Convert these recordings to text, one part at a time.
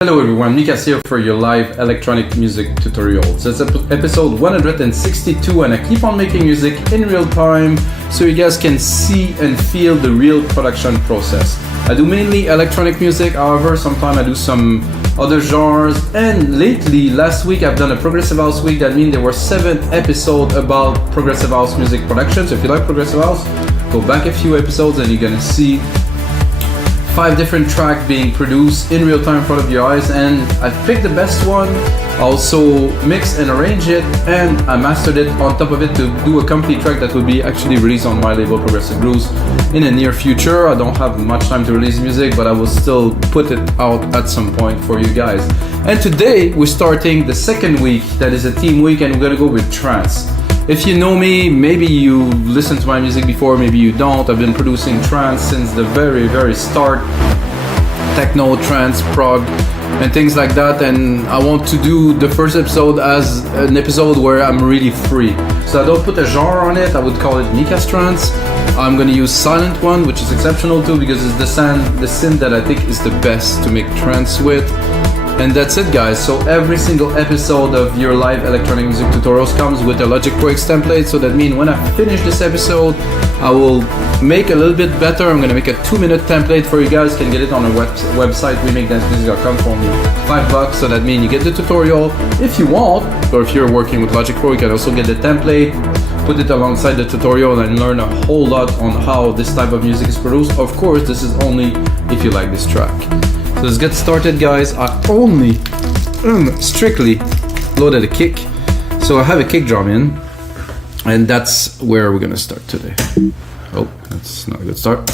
Hello everyone, Mikas here for your live electronic music tutorials. It's episode 162 and I keep on making music in real time so you guys can see and feel the real production process. I do mainly electronic music, however sometimes I do some other genres, and lately, last week I've done a progressive house week. That means there were 7 episodes about progressive house music production. So if you like progressive house, go back a few episodes and you're gonna see 5 different tracks being produced in real time in front of your eyes, and I picked the best one, also mixed and arranged it, and I mastered it on top of it to do a complete track that will be actually released on my label Progressive Grooves in the near future. I don't have much time to release music, but I will still put it out at some point for you guys. And today we're starting the second week, that is a theme week, and we're gonna go with trance. If you know me, maybe you listened to my music before, maybe you don't. I've been producing trance since the very start. Techno, trance, prog, and things like that. And I want to do the first episode as an episode where I'm really free. So I don't put a genre on it, I would call it Mikas trance. I'm gonna use Sylenth1, which is exceptional too, because it's the synth that I think is the best to make trance with. And that's it guys, so every single episode of your live electronic music tutorials comes with a Logic Pro X template, so that means when I finish this episode, I will make a little bit better. I'm gonna make a 2-minute template for you guys, can get it on our website, remakedancemusic.com for only $5, so that means you get the tutorial if you want, or if you're working with Logic Pro, you can also get the template, put it alongside the tutorial and learn a whole lot on how this type of music is produced. Of course, this is only if you like this track. So let's get started guys. I only strictly loaded a kick, so I have a kick drum in, and that's where we're gonna start today. Oh, that's not a good start.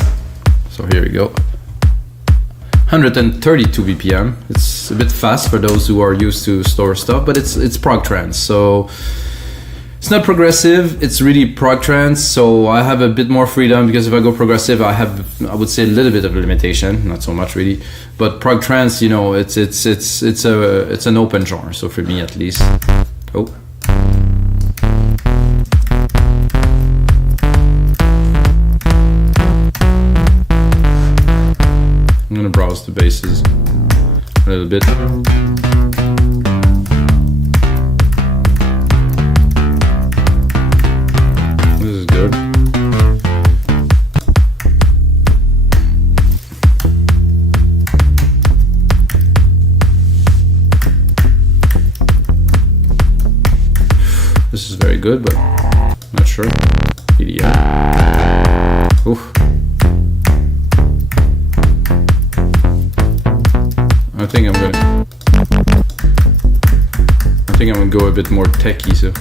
So here we go. 132 BPM. It's a bit fast for those who are used to slower stuff, but it's prog trance, so it's not progressive, it's really prog trance, so I have a bit more freedom, because if I go progressive, I would say a little bit of a limitation, not so much really. But prog trance, you know, it's an open genre, so for me at least. Oh. I'm gonna browse the basses a little bit. This is very good, but not sure. EDM. Oof. I think I'm gonna go a bit more techy, so.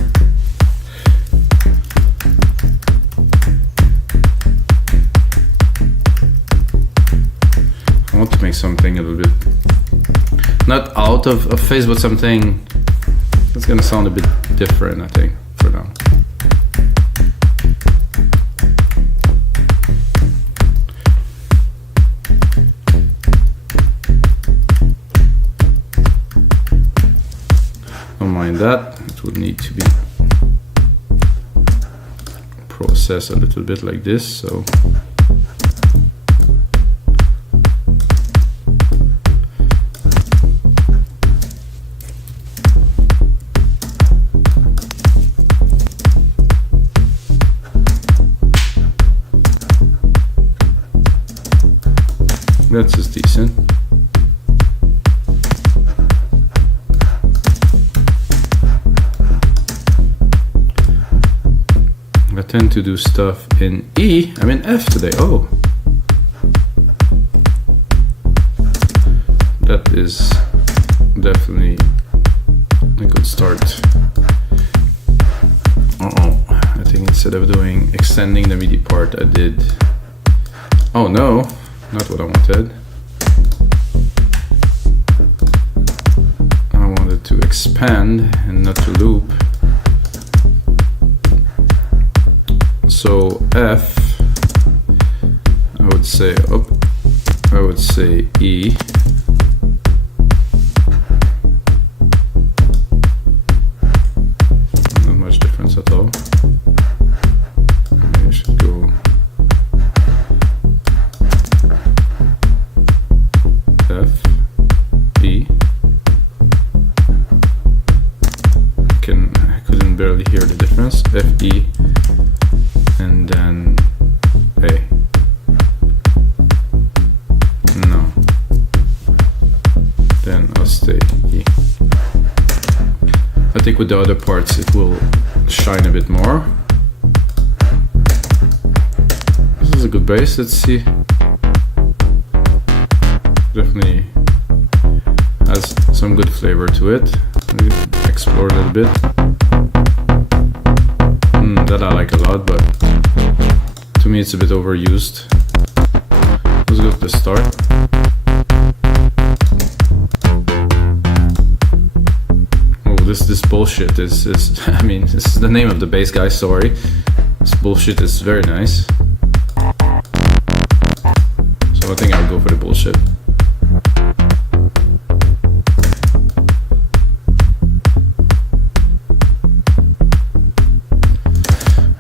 I want to make something a little bit, not out of phase, but something that's gonna sound a bit different, I think, for now. Don't mind that, it would need to be processed a little bit like this, so. That's just decent. I tend to do stuff in E, I'm in F today. Oh, that is definitely a good start. I think instead of extending the MIDI part, I did, oh no, not what I wanted. I wanted to expand and not to loop. So F, I would say up, I would say E. Not much difference at all. Maybe I should go F, E. barely hear the difference. F, E, and then A. No. Then I'll stay E. I think with the other parts it will shine a bit more. This is a good bass, let's see. Definitely has some good flavor to it. Maybe explore a little bit. That I like a lot, but to me it's a bit overused. Let's go to the start. Oh, this bullshit is I mean, this is the name of the bass, guys, sorry. This bullshit is very nice. So I think I'll go for the bullshit.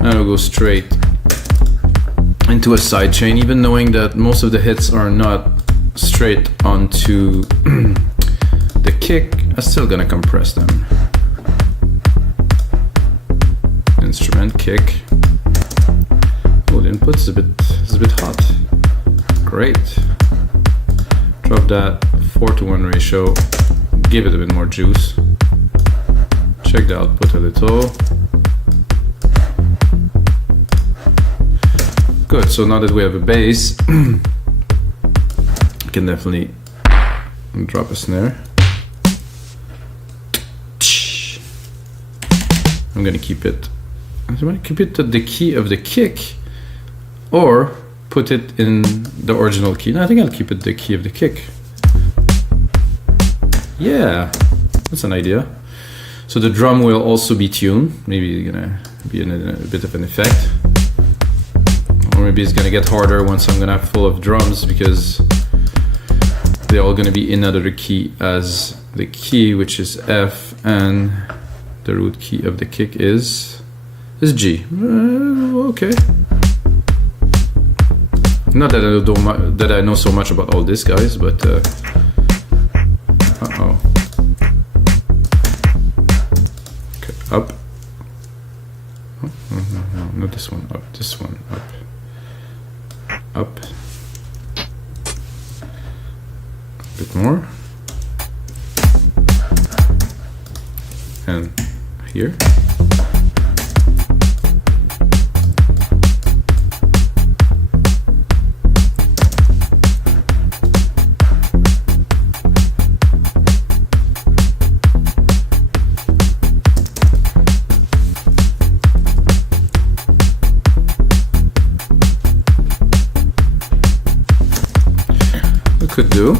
And I'll go straight into a sidechain, even knowing that most of the hits are not straight onto the kick. I'm still gonna compress them. Instrument, kick. Oh, the input is a bit hot. Great. Drop that 4:1 ratio. Give it a bit more juice. Check the output a little. Good, so now that we have a bass, I can definitely drop a snare. I'm gonna keep it. I'm gonna keep it at the key of the kick, or put it in the original key. No, I think I'll keep it the key of the kick. Yeah, that's an idea. So the drum will also be tuned. Maybe gonna be in a bit of an effect. Or maybe it's gonna get harder once I'm gonna have full of drums, because they're all gonna be in another key as the key, which is F, and the root key of the kick is G. Okay. Not that I know so much about all this, guys, but uh-oh. Okay, up. Oh, no, not this one, up, this one, up. Up. A bit more. And here. Could do.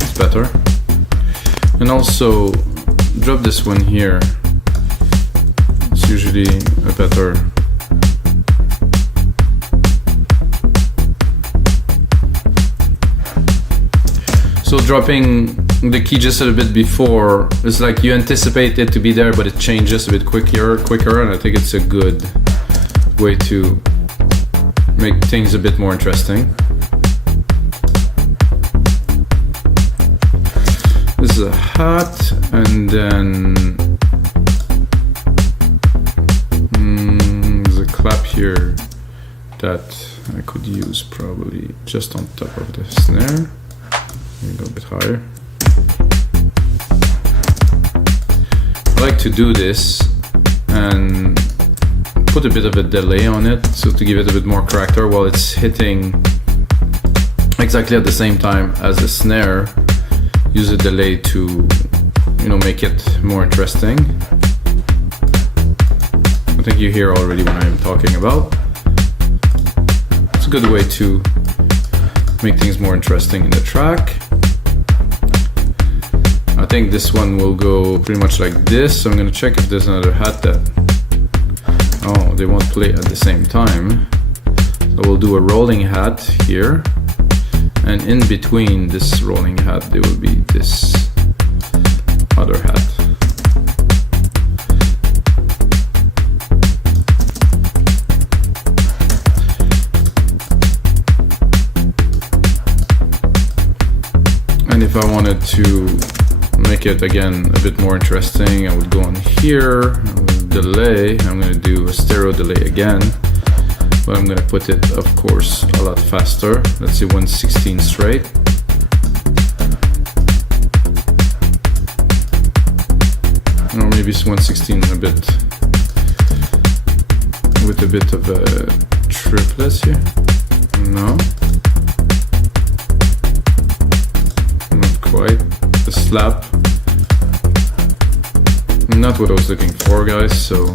It's better. And also drop this one here. It's usually a better. So dropping the key just a little bit before, it's like you anticipate it to be there, but it changes a bit quicker, and I think it's a good way to make things a bit more interesting. This is a hat, and then there's a clap here that I could use probably just on top of the snare. Go a bit higher. I like to do this and put a bit of a delay on it, so to give it a bit more character while it's hitting exactly at the same time as the snare. Use a delay to, you know, make it more interesting. I think you hear already what I'm talking about. It's a good way to make things more interesting in the track. I think this one will go pretty much like this. So I'm gonna check if there's another hat that, oh, they won't play at the same time. So we'll do a rolling hat here, and in between this rolling hat there will be this other hat. And I wanted to make it again a bit more interesting, I would go on here, delay. I'm going to do a stereo delay again, but I'm going to put it, of course, a lot faster. Let's see, 116 straight. Or maybe it's 116 a bit, with a bit of a triplets here. No, not quite. A slap. Not what I was looking for, guys, so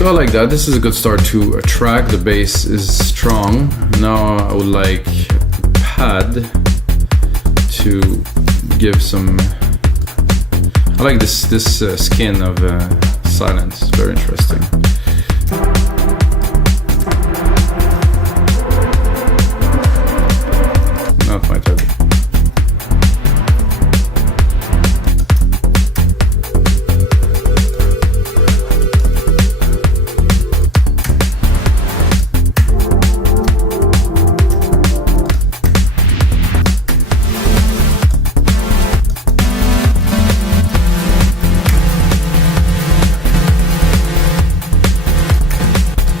I like that. This is a good start to a track. The bass is strong. Now I would like pad to give some. I like this skin of Sylenth. It's very interesting. Not my type.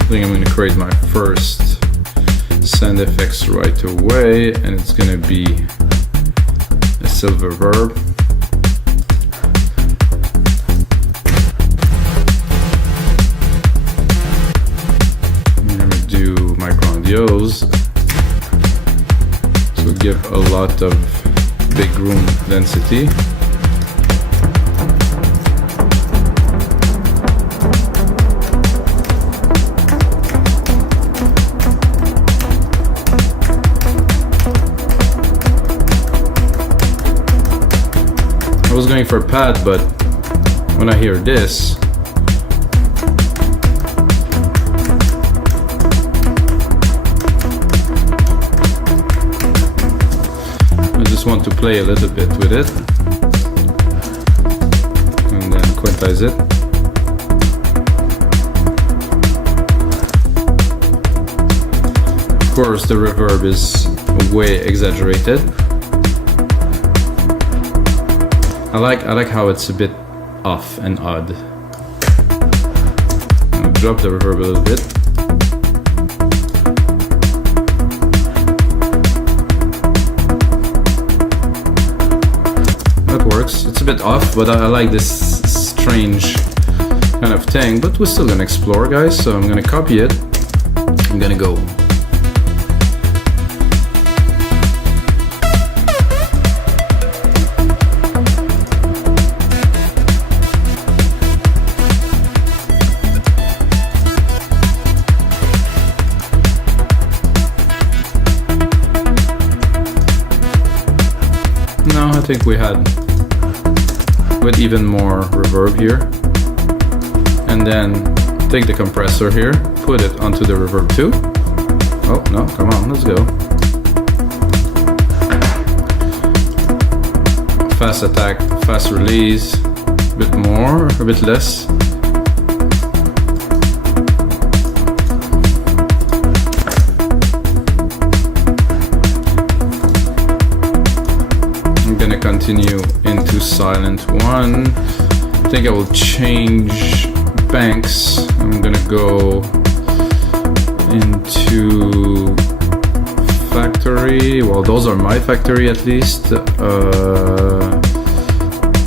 I think I'm going to create my first sound effects right away, and it's going to be a silver verb. I'm going to do micro-audios, so give a lot of big room density. I was going for a pad, but when I hear this, I just want to play a little bit with it and then quantize it. Of course, the reverb is way exaggerated. I like how it's a bit off and odd. I'll drop the reverb a little bit. That works. It's a bit off, but I like this strange kind of thing. But we're still gonna explore, guys. So I'm gonna copy it. I'm gonna go. I think we had with even more reverb here, and then take the compressor here, put it onto the reverb too. Oh no, come on, let's go. Fast attack, fast release, a bit more, a bit less. Continue into Sylenth1. I think I will change banks. I'm gonna go into factory. Well, those are my factory at least.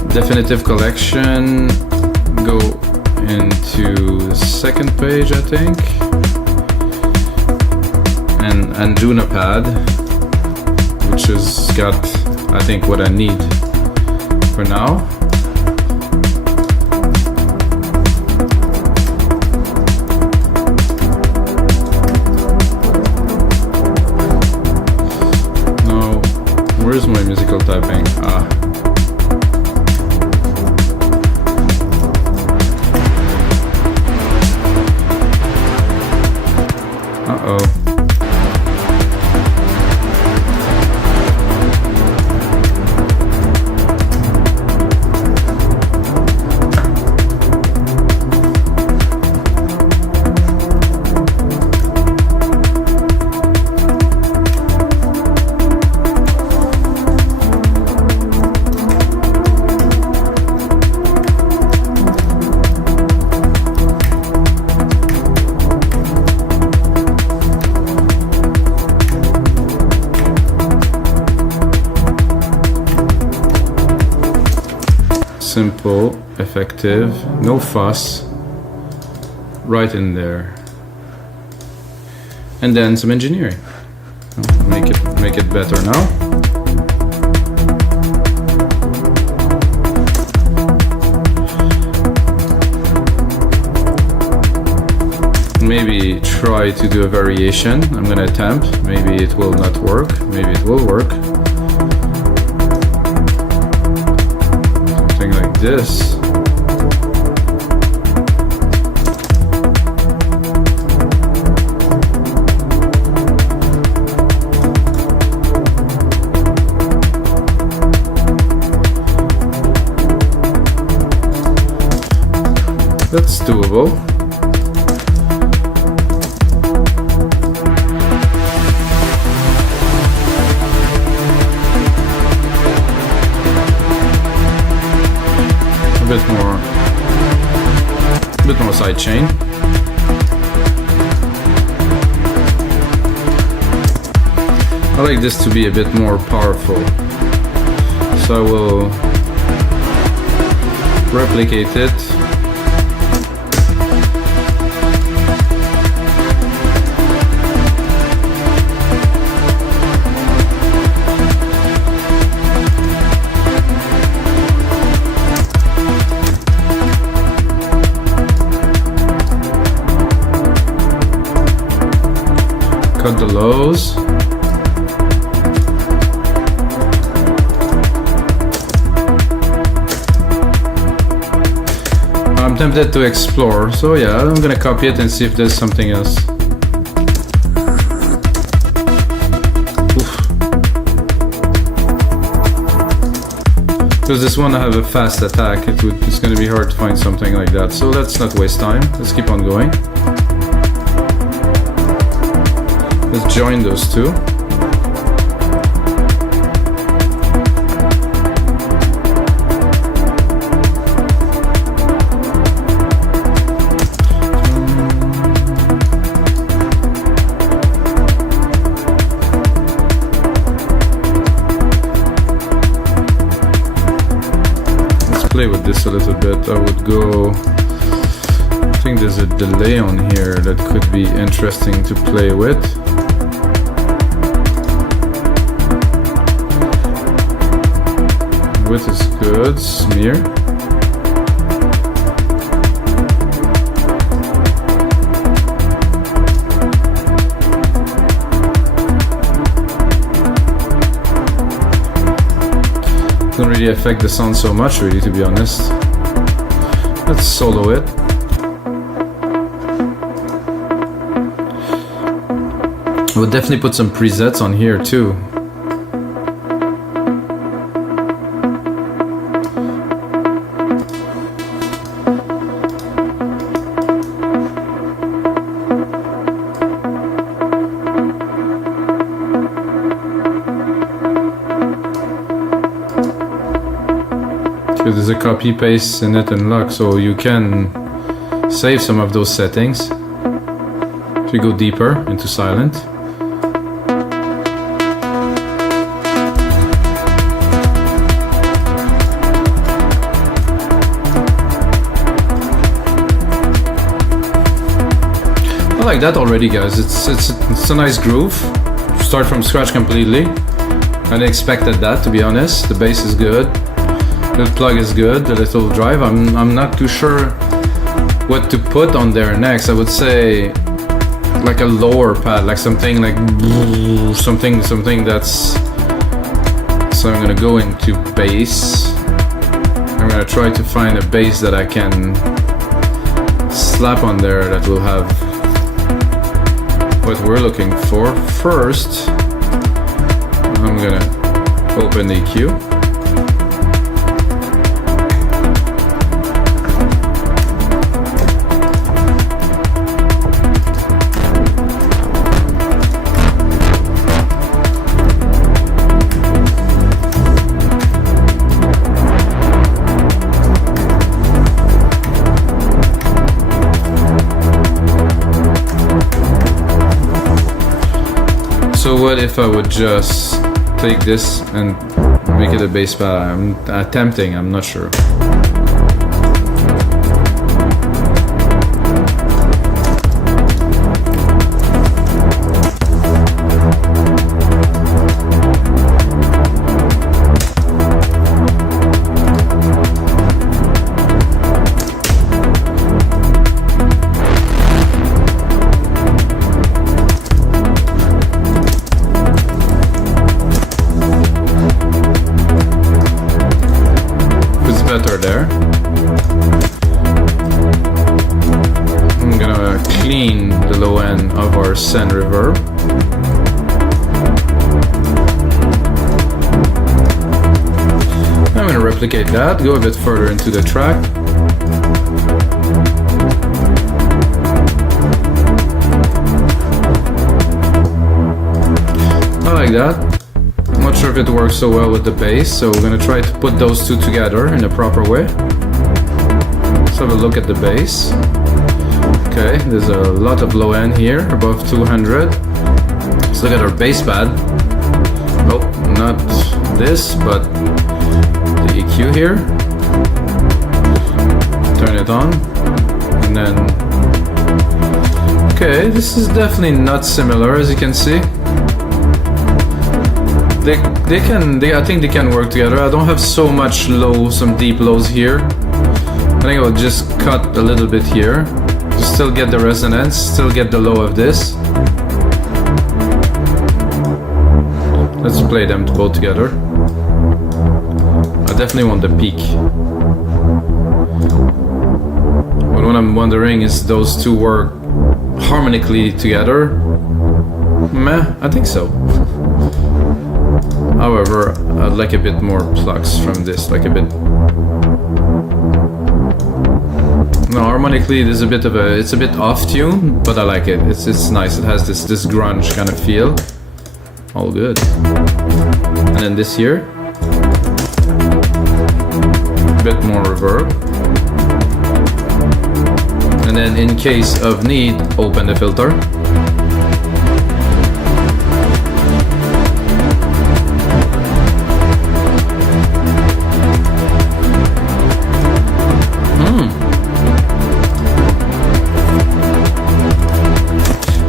Definitive collection. Go into the second page, I think. And Duna pad, which has got, I think, what I need for now. Now, where's my musical typing? Uh-oh. simple, effective, no fuss, right in there. And then some engineering. Make it better now. Maybe try to do a variation. I'm gonna attempt. Maybe it will not work. Maybe it will work. Something like this. That's doable. A bit more side chain. I like this to be a bit more powerful, so I will replicate it. Cut the lows. I'm tempted to explore, so yeah, I'm gonna copy it and see if there's something else. Oof. Because this one I have a fast attack, it's gonna be hard to find something like that. So let's not waste time, let's keep on going. Let's join those two. Let's play with this a little bit. I would go... I think there's a delay on here that could be interesting to play with. Width is good, smear. Doesn't really affect the sound so much, really, to be honest. Let's solo it. I would definitely put some presets on here too. There's a copy paste in it and lock, so you can save some of those settings if you go deeper into Sylenth. I like that already, guys. It's a nice groove. Start from scratch completely. I expected that, to be honest. The bass is good. The plug is good, the little drive. I'm not too sure what to put on there next. I would say like a lower pad, like something like something that's. So I'm gonna go into bass. I'm gonna try to find a bass that I can slap on there that will have what we're looking for. First, I'm gonna open the EQ. So what if I would just take this and make it a bass pad. I'm attempting, I'm not sure. Better there. I'm gonna clean the low end of our send reverb. I'm gonna replicate that, go a bit further into the track. I like that. I'm not sure if it works so well with the bass, so we're gonna try to put those two together in a proper way. Let's have a look at the bass. Okay, there's a lot of low end here, above 200. Let's look at our bass pad. Oh, not this, but the EQ here. Turn it on, and then... Okay, this is definitely not similar, as you can see. I think they can work together. I don't have so much low, some deep lows here. I think I'll just cut a little bit here to still get the resonance, still get the low of this. Let's play them both together. I definitely want the peak. But what I'm wondering is those two work harmonically together. Meh, I think so. However, I'd like a bit more plucks from this, like a bit... No, harmonically there's a bit of a... It's a bit off tune, but I like it. It's nice, it has this grunge kind of feel. All good. And then this here. A bit more reverb. And then in case of need, open the filter.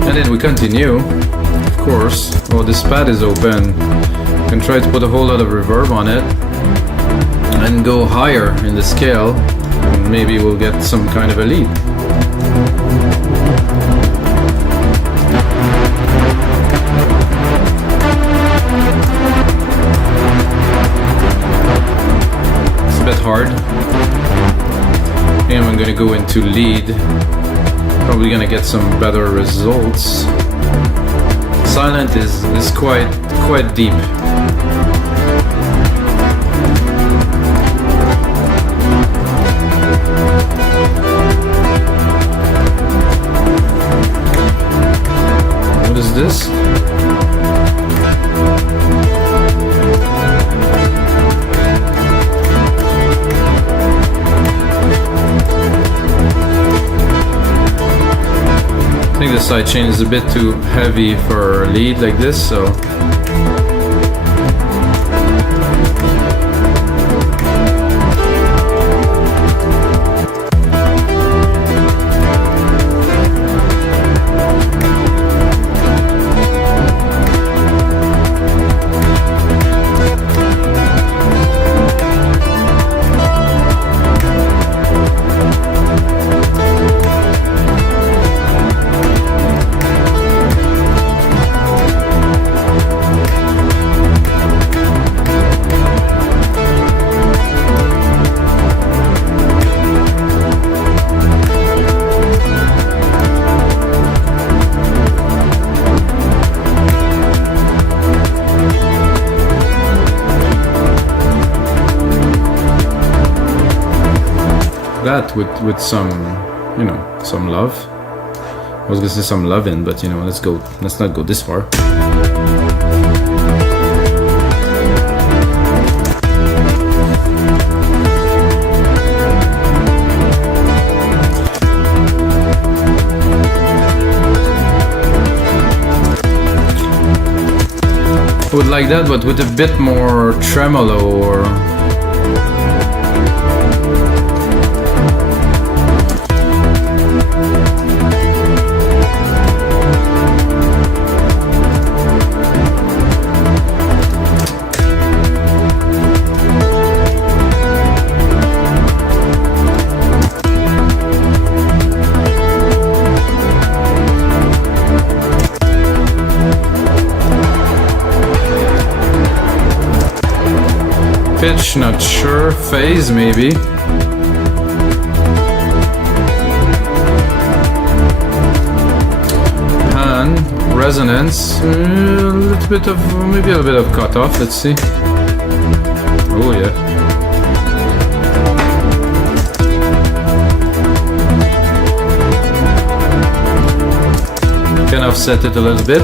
And then we continue, of course. Well, this pad is open. You can try to put a whole lot of reverb on it and go higher in the scale, and maybe we'll get some kind of a lead. It's a bit hard. And I'm gonna go into lead. Probably gonna get some better results. Sylenth is quite deep. What is this? I think the sidechain is a bit too heavy for a lead like this, so that with some, you know, some love. I was gonna say some loving, but you know, let's not go this far. I would like that, but with a bit more tremolo or... Pitch, not sure. Phase, maybe. Pan, resonance, a little bit of, maybe a bit of cutoff. Let's see. Oh yeah. Can offset it a little bit.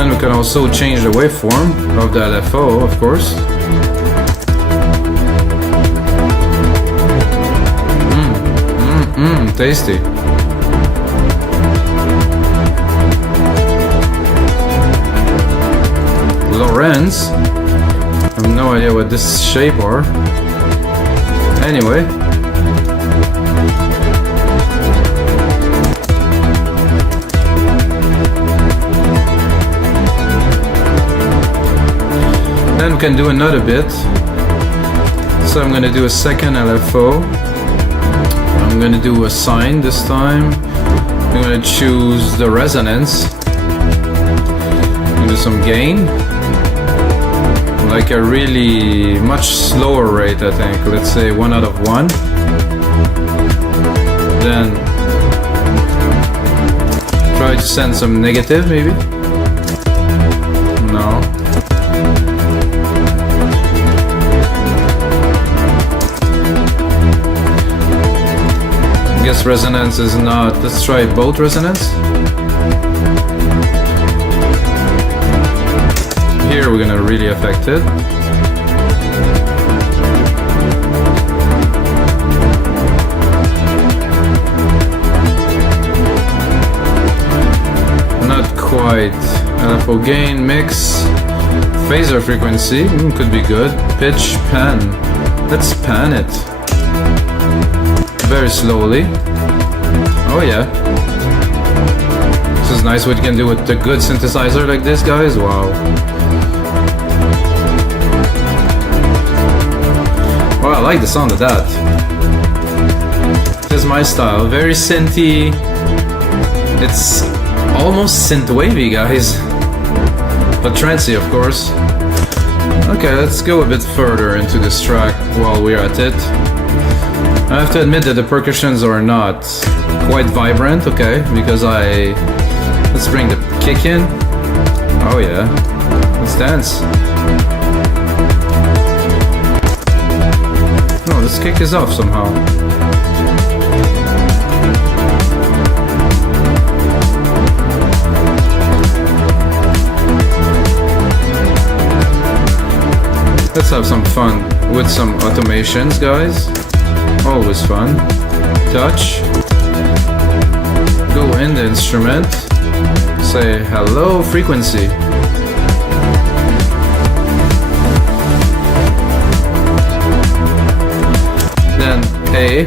We can also change the waveform of the LFO, of course. Tasty. Lorenz. I have no idea what this shape are. Anyway. Then we can do another bit. So I'm gonna do a second LFO. I'm gonna do a sine this time. I'm gonna choose the resonance. Do some gain. Like a really much slower rate, I think. Let's say 1 out of 1. Then try to send some negative, maybe. No. I guess resonance is not. Let's try both resonance. Here we're gonna really affect it. Not quite. LFO gain, mix, phaser frequency, could be good. Pitch, pan. Let's pan it. Very slowly. Oh yeah. This is nice what you can do with a good synthesizer like this, guys. Wow. Well, I like the sound of that. This is my style. Very synthy. It's almost synth-wavy, guys. But trancey, of course. Okay, let's go a bit further into this track while we're at it. I have to admit that the percussions are not quite vibrant, okay, because let's bring the kick in. Oh yeah, let's dance. No, this kick is off somehow. Let's have some fun with some automations, guys. Always fun. Touch. Go in the instrument. Say hello, frequency. Then A.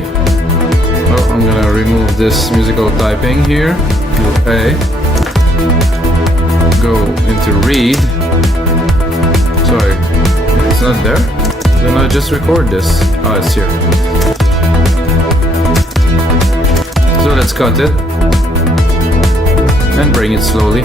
Oh, I'm gonna remove this musical typing here. Do A. Go into read. Sorry, it's not there? Then I just record this. Oh, it's here. So let's cut it and bring it slowly.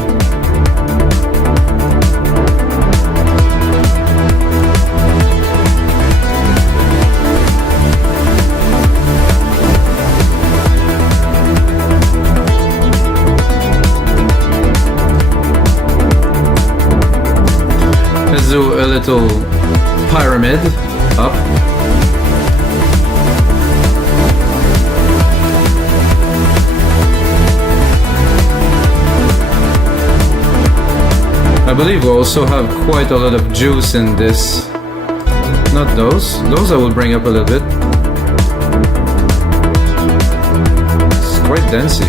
Let's do a little pyramid up. I believe we also have quite a lot of juice in this. Not those. Those I will bring up a little bit. It's quite dancey.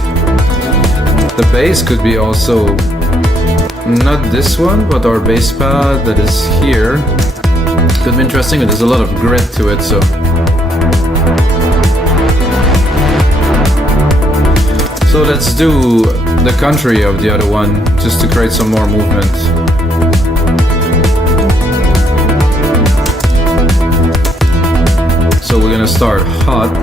The bass could be also not this one, but our bass pad that is here. Could be interesting, but there's a lot of grit to it, so. So let's do the country of the other one, just to create some more movement. So we're gonna start hot.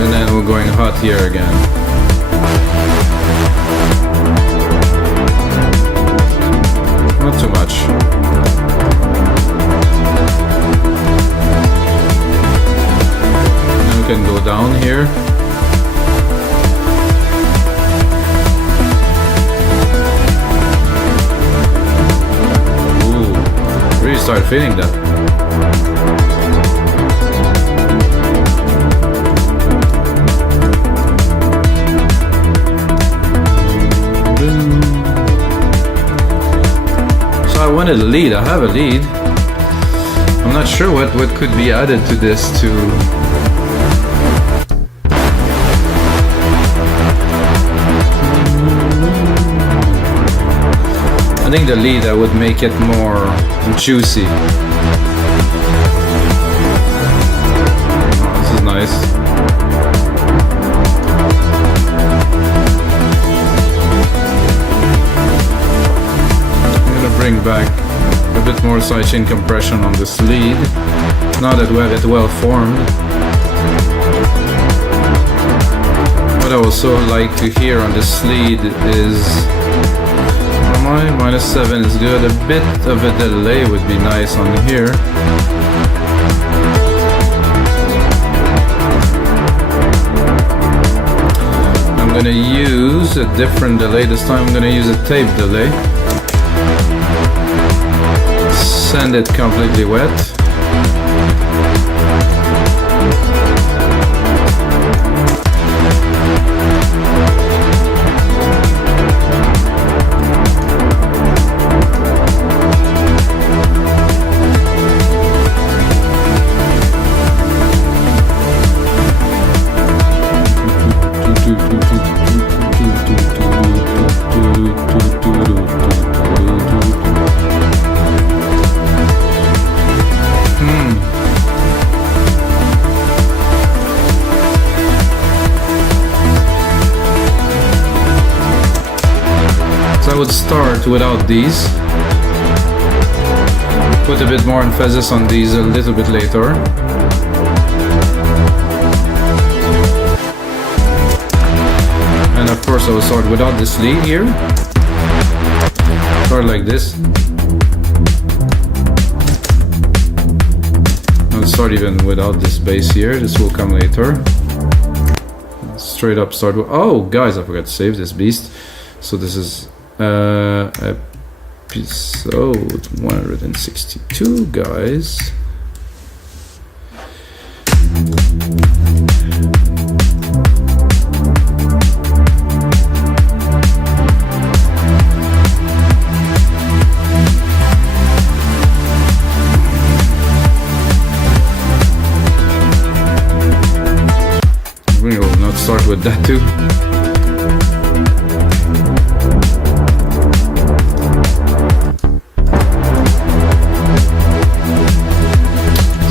And then we're going hot here again. Not too much. Now we can go down here. Ooh, really start feeling that. I wanted a lead. I have a lead. I'm not sure what could be added to this to. I think the lead I would make it more juicy. Oh, this is nice. Bring back a bit more sidechain compression on this lead, now that we have it well formed. What I also like to hear on this lead is my -7 is good. A bit of a delay would be nice on here. I'm gonna use a different delay this time. I'm gonna use a tape delay. Send it completely wet. I would start without these, put a bit more emphasis on these a little bit later. And of course I will start without this lead here. Start like this. I'll start even without this bass here, this will come later. Straight up start with, oh guys, I forgot to save this beast. So this is episode 162, guys. We will not start with that too.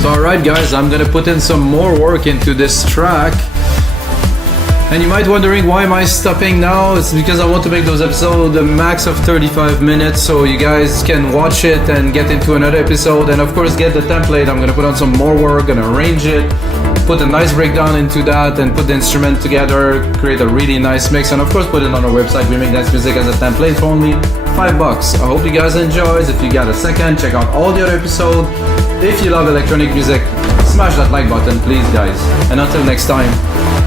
Alright guys, I'm gonna put in some more work into this track. And you might be wondering, why am I stopping now? It's because I want to make those episodes a max of 35 minutes so you guys can watch it and get into another episode, and of course get the template. I'm gonna put on some more work, gonna arrange it, put a nice breakdown into that, and put the instrument together, create a really nice mix, and of course put it on our website. We make dance music as a template for only $5. I hope you guys enjoy. If you got a second, check out all the other episodes. If you love electronic music, smash that like button please guys. And until next time,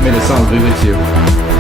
may the sound be with you.